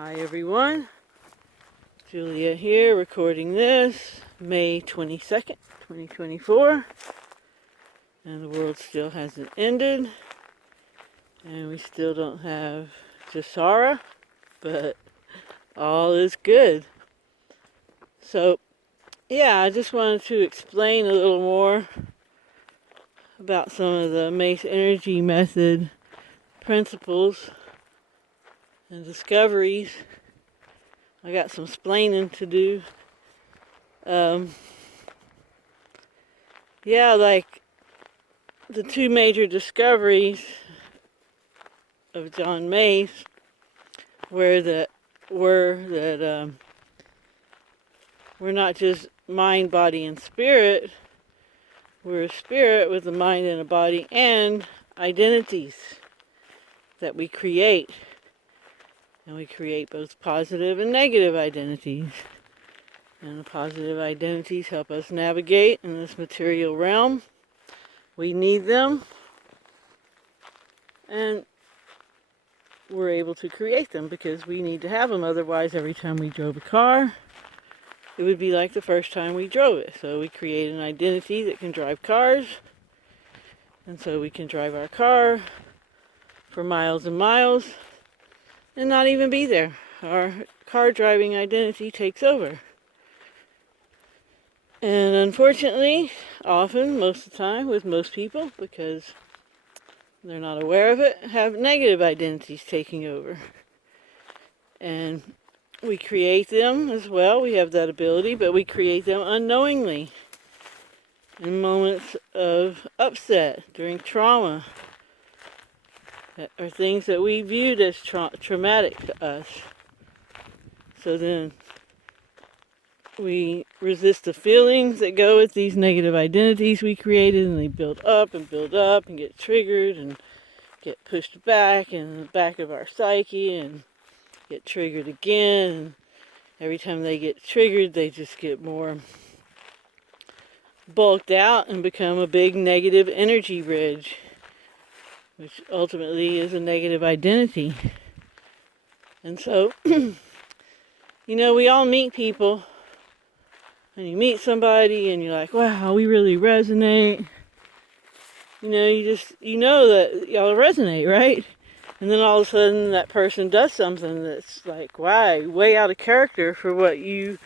Hi everyone, Julia here recording this May 22nd, 2024, and the world still hasn't ended, and we still don't have Jasara, but all is good. So yeah, I just wanted to explain a little more about some of the Mace Energy Method principles and discoveries. I got some splaining to do. Like the two major discoveries of John Mace were that we're not just mind, body, and spirit. We're a spirit with a mind and a body and identities that we create. And we create both positive and negative identities. And the positive identities help us navigate in this material realm. We need them. And we're able to create them because we need to have them. Otherwise, every time we drove a car, it would be like the first time we drove it. So we create an identity that can drive cars. And so we can drive our car for miles and miles and not even be there. Our car driving identity takes over. And unfortunately, often, most of the time, with most people, because they're not aware of it, have negative identities taking over. And we create them as well. We have that ability, but we create them unknowingly in moments of upset, during trauma, that are things that we viewed as traumatic to us. So then we resist the feelings that go with these negative identities we created, and they build up and get triggered and get pushed back in the back of our psyche and get triggered again. And every time they get triggered, they just get more bulked out and become a big negative energy bridge, which ultimately is a negative identity. And so, we all meet people. And you meet somebody and you're like, wow, we really resonate. You know that y'all resonate, right? And then all of a sudden that person does something that's like, wow, way out of character for what you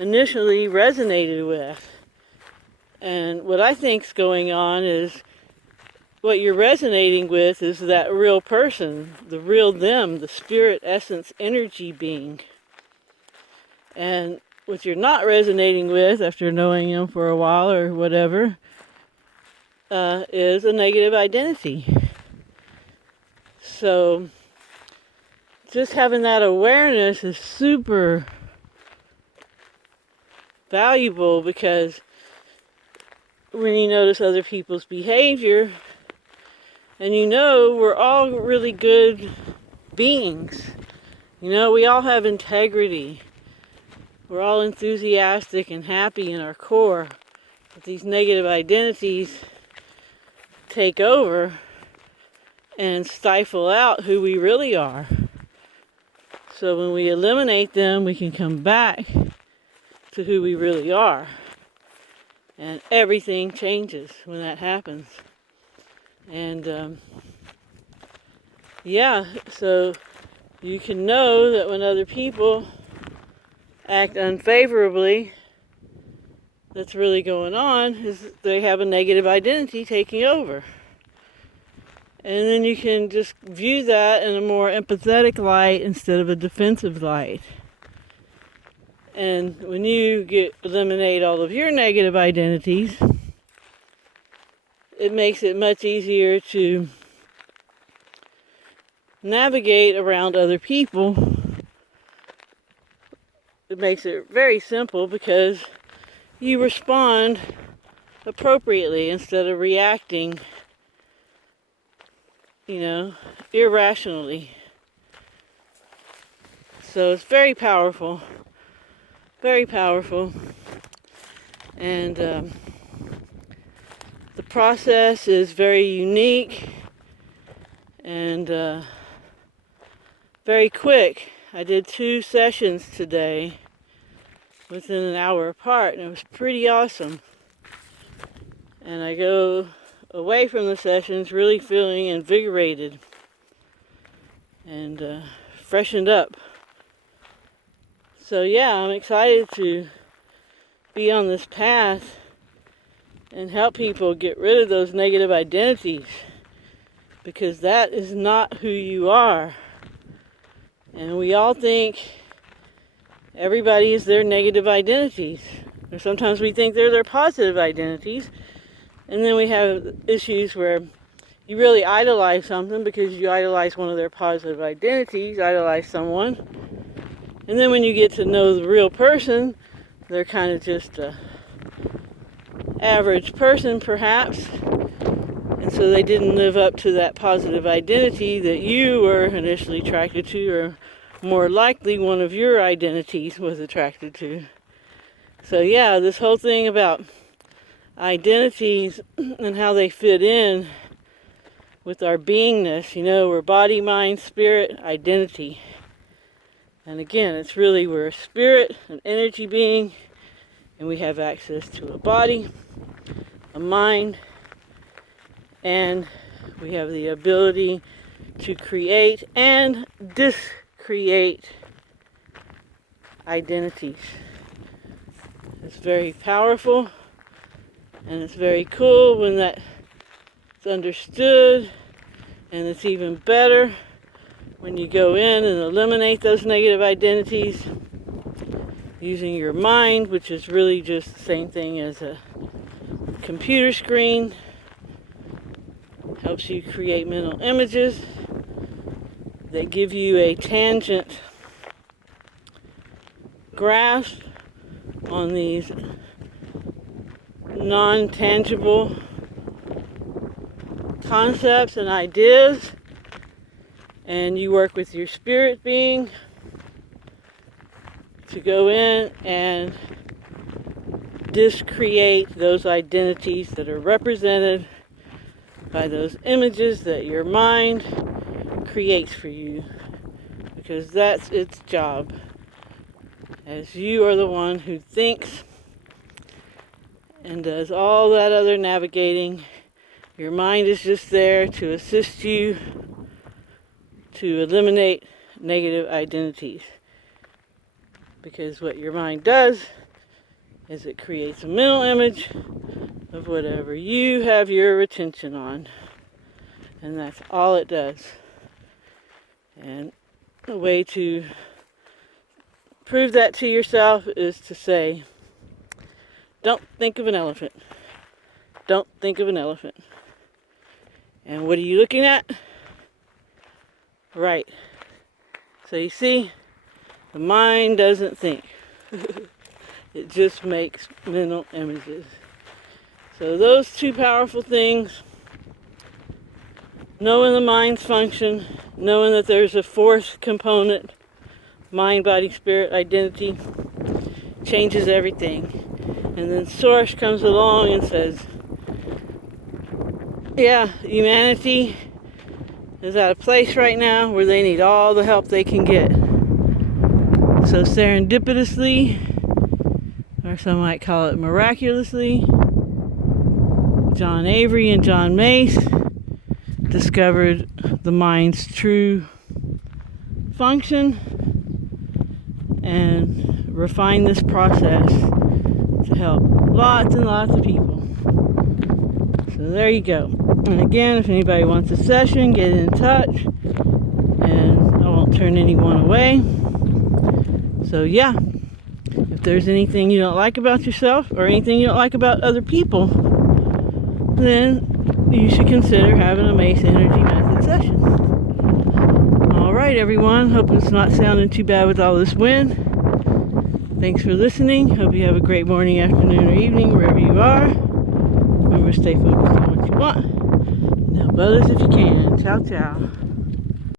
initially resonated with. And what I think's going on is what you're resonating with is that real person, the real them, the spirit essence energy being. And what you're not resonating with after knowing them for a while or whatever is a negative identity. So just having that awareness is super valuable, because when you notice other people's behavior, and we're all really good beings. We all have integrity. We're all enthusiastic and happy in our core, but these negative identities take over and stifle out who we really are. So when we eliminate them, we can come back to who we really are. And everything changes when that happens. And so you can know that when other people act unfavorably, that's really going on is they have a negative identity taking over. And then you can just view that in a more empathetic light instead of a defensive light. And when you eliminate all of your negative identities, it makes it much easier to navigate around other people. It makes it very simple because you respond appropriately instead of reacting, irrationally. So it's very powerful, very powerful. And the process is very unique and very quick. I did 2 sessions today within an hour apart, and it was pretty awesome. And I go away from the sessions really feeling invigorated and freshened up. So yeah, I'm excited to be on this path and help people get rid of those negative identities, because that is not who you are. And we all think everybody is their negative identities, or sometimes we think they're their positive identities. And then we have issues where you really idolize something because you idolize one of their positive identities, idolize someone. And then when you get to know the real person, they're kind of just a average person, perhaps. And so they didn't live up to that positive identity that you were initially attracted to, or more likely one of your identities was attracted to. So yeah, this whole thing about identities and how they fit in with our beingness. You know, we're body, mind, spirit, identity. And again, it's really, we're a spirit, an energy being, and we have access to a body, a mind, and we have the ability to create and discreate identities. It's very powerful. And it's very cool when that's understood, and it's even better when you go in and eliminate those negative identities using your mind, which is really just the same thing as a computer screen. Helps you create mental images that give you a tangent grasp on these non-tangible concepts and ideas, and you work with your spirit being to go in and discreate those identities that are represented by those images that your mind creates for you, because that's its job, as you are the one who thinks and does all that other navigating. Your mind is just there to assist you to eliminate negative identities. Because what your mind does is it creates a mental image of whatever you have your attention on. And that's all it does. And the way to prove that to yourself is to say, don't think of an elephant. Don't think of an elephant. And what are you looking at? Right. So you see, the mind doesn't think. It just makes mental images. So those 2 powerful things, knowing the mind's function, knowing that there's a 4th component, mind, body, spirit, identity, changes everything. And then Source comes along and says, yeah, humanity is at a place right now where they need all the help they can get. So serendipitously, or some might call it miraculously, John Avery and John Mace discovered the mind's true function and refined this process to help lots and lots of people. So there you go. And again, if anybody wants a session, get in touch, and I won't turn anyone away. So yeah, if there's anything you don't like about yourself or anything you don't like about other people, then you should consider having a Mace Energy Method session. Alright everyone, hope it's not sounding too bad with all this wind. Thanks for listening. Hope you have a great morning, afternoon, or evening, wherever you are. Remember, stay focused on what you want. And help others if you can. Ciao, ciao.